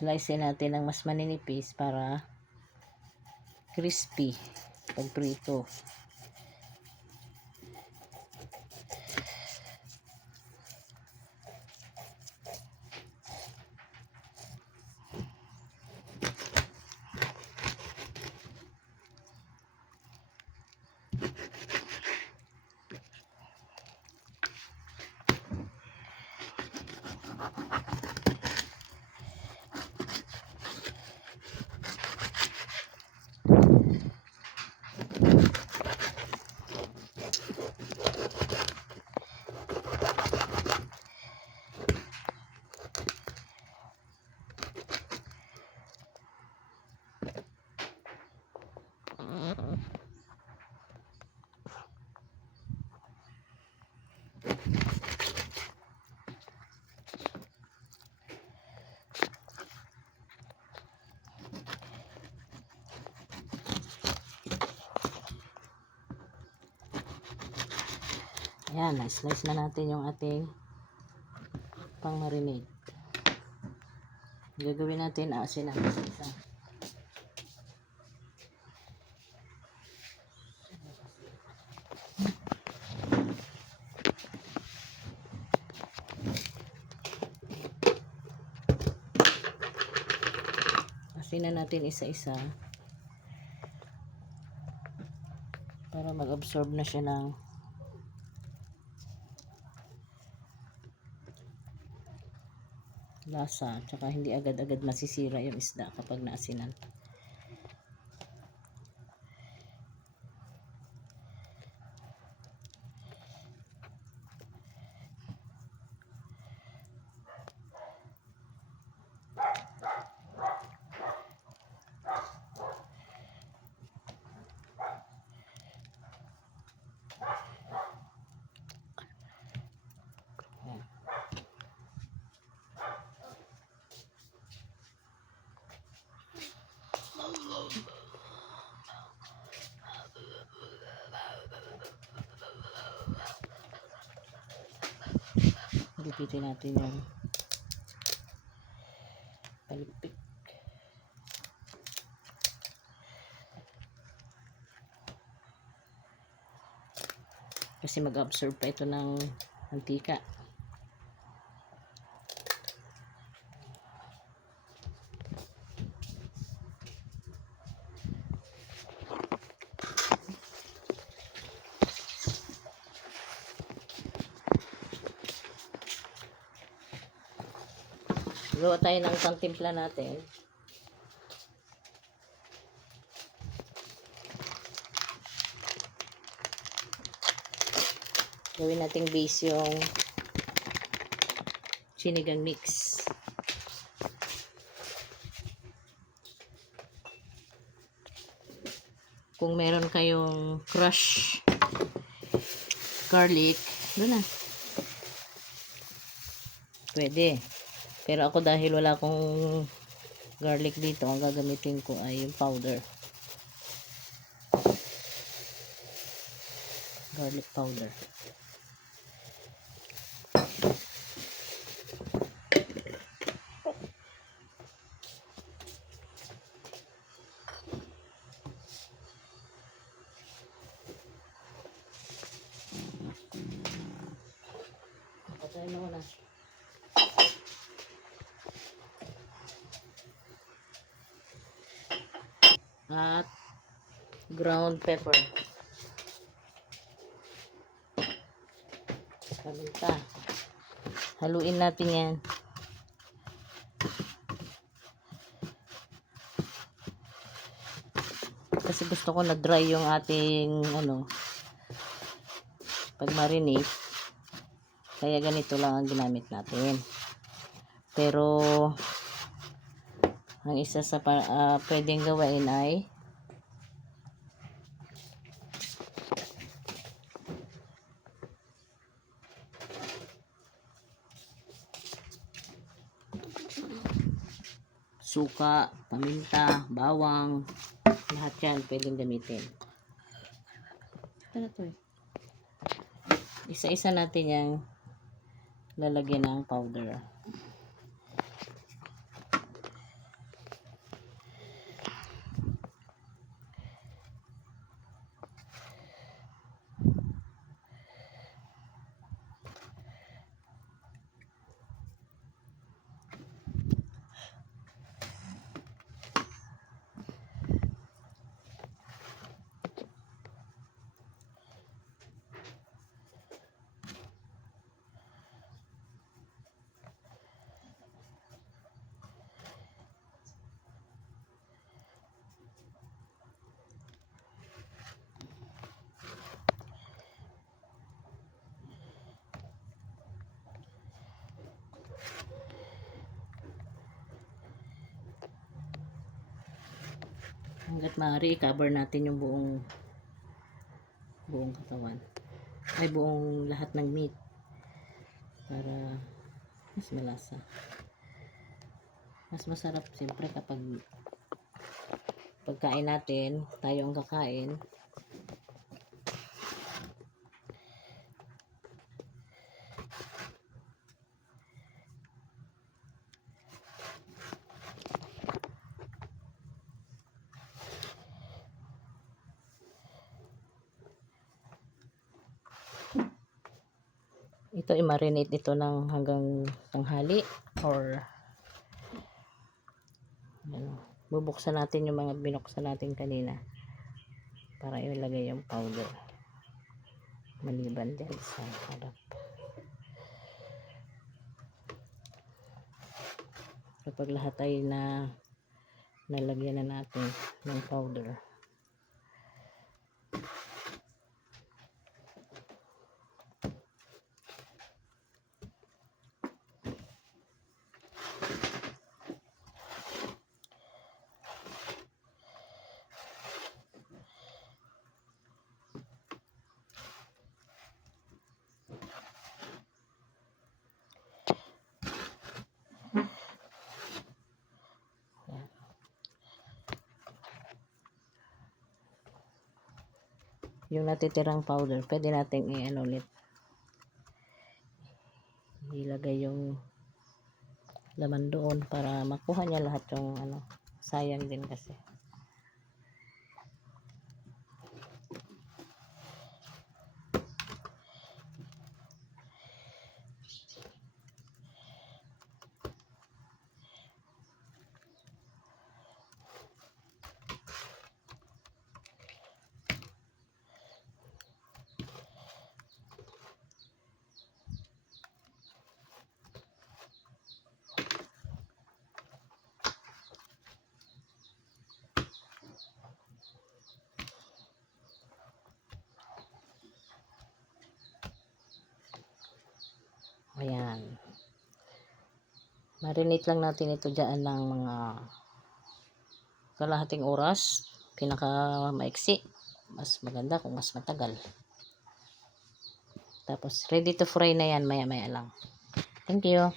Slice natin ng mas maninipis para crispy pag prito. Ayan, na-slice na natin yung ating pang marinade. Gagawin natin, asin na isa. Asin na natin isa-isa para mag-absorb na siya ng lasa, tsaka hindi agad-agad masisira yung isda kapag naasinan. Repeatin natin yung palipik. Kasi mag-absorb pa ito ng mantika. Gawa tayo ng pangtimpla natin. Gawin nating base yung sinigang mix. Kung meron kayong crush garlic, doon na. Pwede. Pero ako dahil wala akong garlic dito, ang gagamitin ko ay yung powder. Garlic powder. Patay na wala. At ground pepper. Paminta. Haluin natin yan. Kasi gusto ko na dry yung ating pag marinate. Kaya ganito lang ang ginamit natin. Pero ang isa sa pwedeng gawain ay suka, paminta, bawang, lahat yan pwedeng gamitin. Ito eh. Isa-isa natin yung lalagyan ng powder. Hanggat maaari, i-cover natin yung buong katawan. Ay, buong lahat ng meat. Para mas malasa. Mas masarap siyempre kapag pagkain natin, tayo ang kakain. Ito i-marinate ito ng hanggang tanghali or ano, bubuksan natin yung mga binuksan natin kanina para ilagay yung powder maliban din sa harap. Kapag lahat ay nalagyan na natin ng powder, yung natitirang powder pwede nating i-ano ulit, ilagay yung laman doon para makuha niya lahat yung ano, sayang din kasi. Ayan. Marinate lang natin ito dyan ng mga kalahating oras. Pinaka maiksi. Mas maganda kung mas matagal. Tapos ready to fry na yan maya maya lang. Thank you.